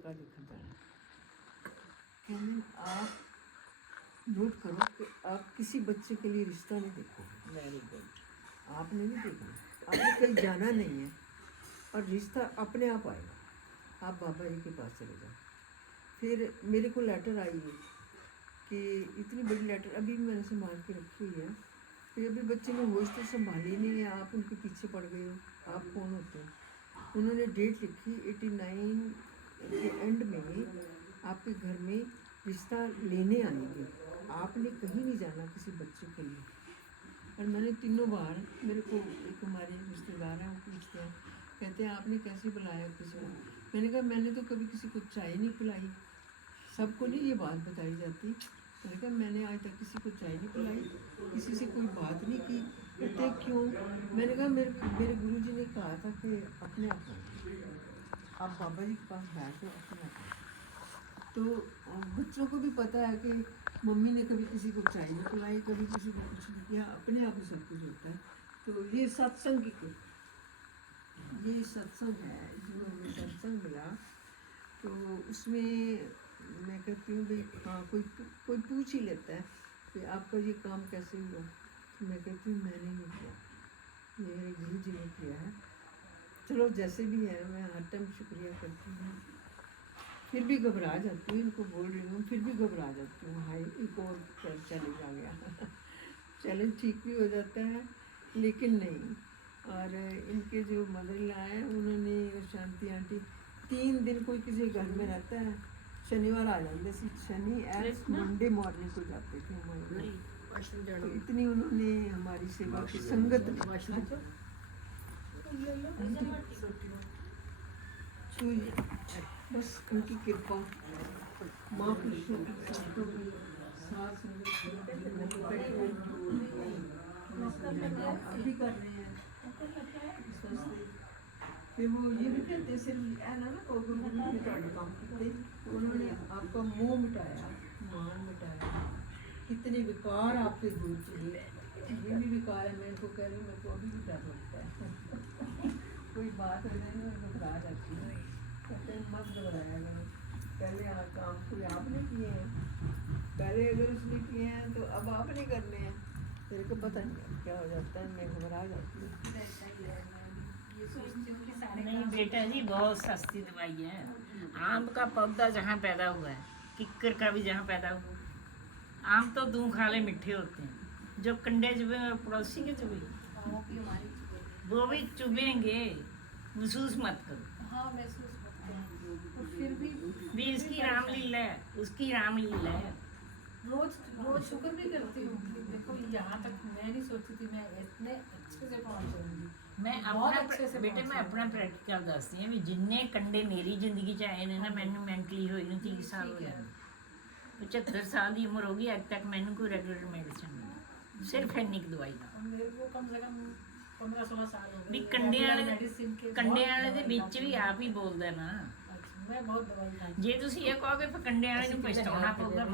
लड़का देखा जाना। कहने आप नोट करो कि आप किसी बच्चे के लिए रिश्ता नहीं देखोगे। Very good. आपने नहीं देखना, आपने कहीं जाना नहीं है और रिश्ता अपने आप आएगा। आप बाबा जी के पास चले जाओ। फिर मेरे को लेटर आई है कि इतनी बड़ी लेटर अभी भी मैंने संभाल के रखी हुई है कि अभी बच्चे ने होश तो संभाली नहीं है, आप उनके पीछे पड़ गए हो। आप कौन होते हैं? उन्होंने डेट लिखी 89 के एंड में आपके घर में रिश्ता लेने आएंगे। आपने कहीं नहीं जाना किसी बच्चे के लिए। और मैंने तीनों बार, मेरे को एक हमारे रिश्तेदार हैं, वो पूछते हैं, कहते हैं आपने कैसे बुलाया किसी को? मैंने कहा मैंने तो कभी किसी को चाय नहीं पिलाई। सबको नहीं ये बात बताई जाती। मैंने कहा मैंने आज तक किसी को चाय नहीं पिलाई, किसी से कोई बात नहीं की। कहते क्यों? मैंने कहा मेरे गुरुजी ने कहा था कि अपने आप हो, आप बाबा जी के पास बैठो, अपने आप हो। तो बच्चों को भी पता है कि मम्मी ने कभी किसी को चाय नहीं पिलाई, कभी किसी को कुछ नहीं किया, अपने आप ही सब कुछ होता है। तो ये सत्संग की, ये सत्संग है जो हमें सत्संग मिला। तो उसमें मैं कहती हूँ भाई हाँ, कोई पूछ ही लेता है कि आपका ये काम कैसे हुआ। तो मैं कहती हूँ मैंने नहीं किया, ये मेरे गुरु जी ने किया है। चलो जैसे भी है, मैं हर टाइम शुक्रिया करती हूँ। फिर भी घबरा जाती हूँ, इनको बोल रही हूँ, फिर भी घबरा जाती हूँ। हाय एक और चैलेंज आ गया। चैलेंज ठीक भी हो जाता है लेकिन नहीं। और इनके जो मदर इन लॉ हैं, उन्होंने और शांति आंटी 3 दिन कोई किसी घर में रहता है, शनिवार आ जाते, शनि एंड मंडे मॉर्निंग को जाते थे हमारे। तो इतनी उन्होंने हमारी सेवा की संगत छुई। बस उनकी कृपा, माँ कृष्ण की संतों की साथ संगत अभी कर रहे हैं इस वास्ते। फिर वो ये भी कहते सिर्फ है ना को काम करते, उन्होंने आपका मोह मिटाया, मान मिटाया, कितने विकार आपसे दूर किए। ये भी विकार है, मैं इनको कह रही हूँ, मेरे को अभी भी डर लगता है। कोई बात हो जाए ना घबरा जाती है। कहते हैं मत घबराया करो, पहले काम कोई आपने किए हैं, पहले अगर उसने किए हैं तो अब आपने करने हैं। मेरे को पता नहीं क्या हो जाता है, मैं घबरा जाती हूँ। नहीं बेटा जी, बहुत सस्ती दवाई है। आम का पौधा जहाँ पैदा हुआ है, किक्कर का भी जहाँ पैदा हुआ, आम तो दूं खा ले मीठे होते हैं, जो कंडे चुभे और पड़ोसी के चुभे वो भी चुभेंगे। महसूस मत करो। हाँ महसूस करते हैं, तो फिर भी इसकी रामलीला है, उसकी रामलीला है। रोज रोज शुक्र भी करती हूँ कि देखो यहाँ तक मैं नहीं सोची थी मैं इतने अच्छे से पहुँच जाऊंगी। मैं बहुत अपना अच्छे से बेटे मैं अपना प्रैक्टिकल दसदी हाँ भी जिन्ने कंडे मेरी जिंदगी च आए ने ना, मैनू मैंटली होई ਨੂੰ 30 साल हो गए। 75 साल की उम्र होगी, अब तक मैनू कोई रेगुलर मेडिसिन नहीं, सिर्फ एनिक दवाई का। और मेरे को कम से कम 15-16 साल हो गए भी कंडे वाले मेडिसिन के, कंडे वाले ਦੇ ਵਿੱਚ ਵੀ ਆਪ ਹੀ ਬੋਲਦਾ ਨਾ। मैं बहुत दवाई खाई। ਜੇ ਤੁਸੀਂ ਇਹ ਕਹੋਗੇ ਫਿਰ ਕੰਡੇ ਵਾਲੇ ਨੂੰ ਪਛਤਾਉਣਾ ਪਊਗਾ।